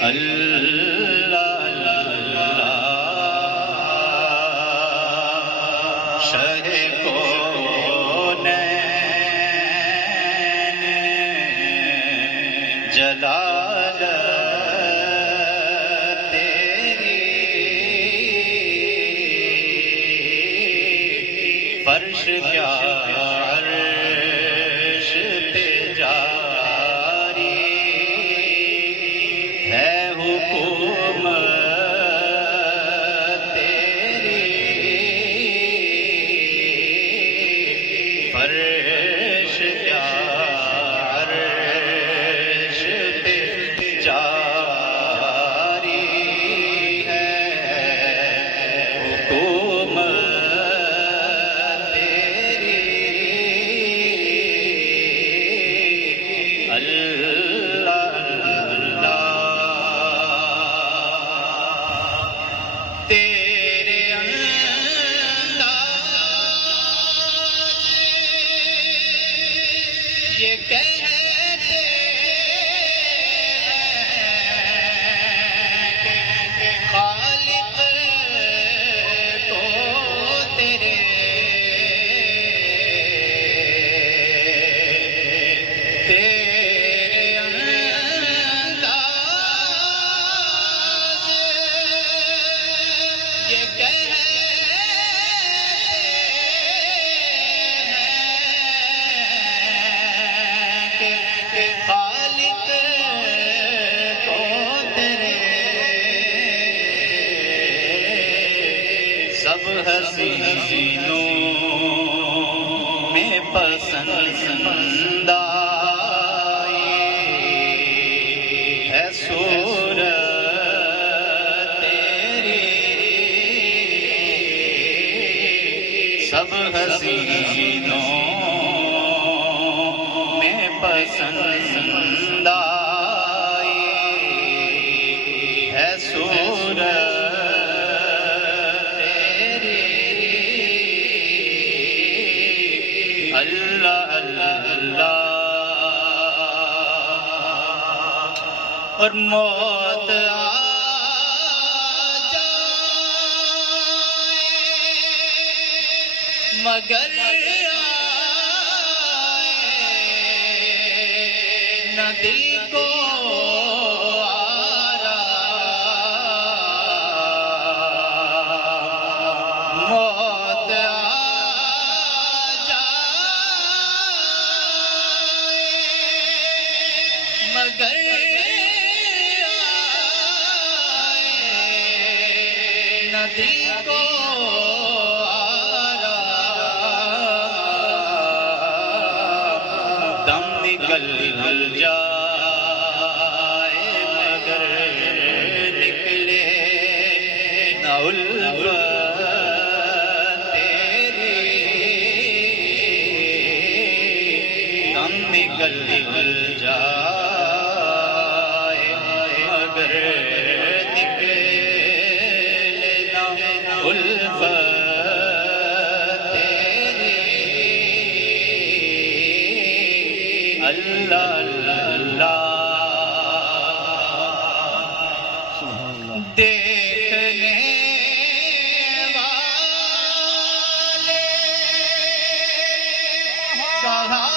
اللہ شہ کونین جلال تیری فرش کیا عرش پہ جاری ہے حکومت فرش کیا عرش پہ جاری ہے حکومت تیری اللہ تیرے یہ کہتے ہیں کہ خالق تو تیرے انداز یہ خالق تو تیرے سب حسینوں میں پسندیدہ ہے صورت تیری سب حسینوں میں پسندیدہ ہے صورت تیری اللہ اللہ اور موت آ جائے مگر نہ دل کو آرام موت آ جائے مگر نہ دل کو دم نکل جائے مگر نکلے نہ الفت تیری دم نکل جائے مگر نکلے نہ الفت اللہ اللہ دیکھنے والے کہاں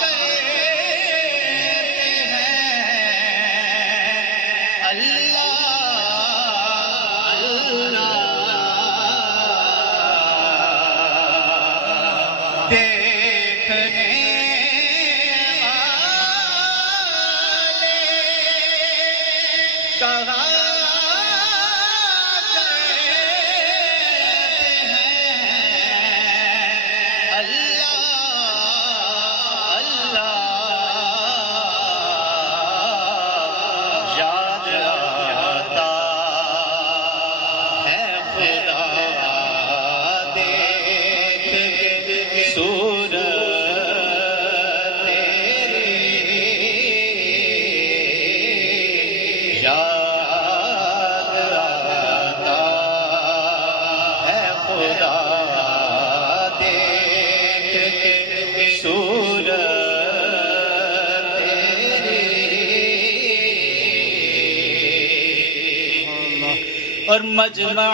کرتے ہیں اللہ اللہ دیکھنے اور مجمع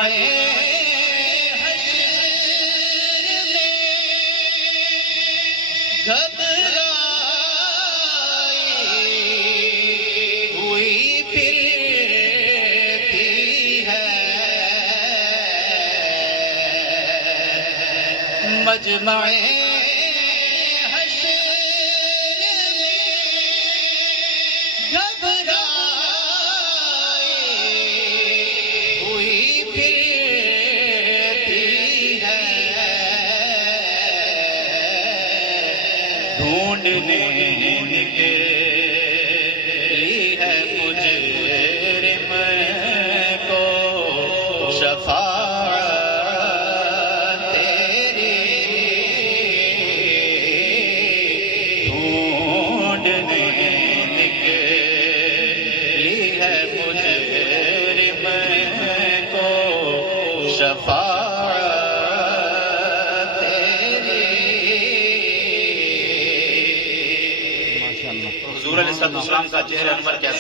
ہوئی پھرتی ہے مجمع حشر میں گھبرائی ہوئی پھرتی ہے ڈھونڈنے نکلی ہے مجرم کو شفاعت تیری ڈھونڈنے نکلی ہے مجرم کو شفاعت تیری حضور علیہ السلام کا چہرہ انور کیسا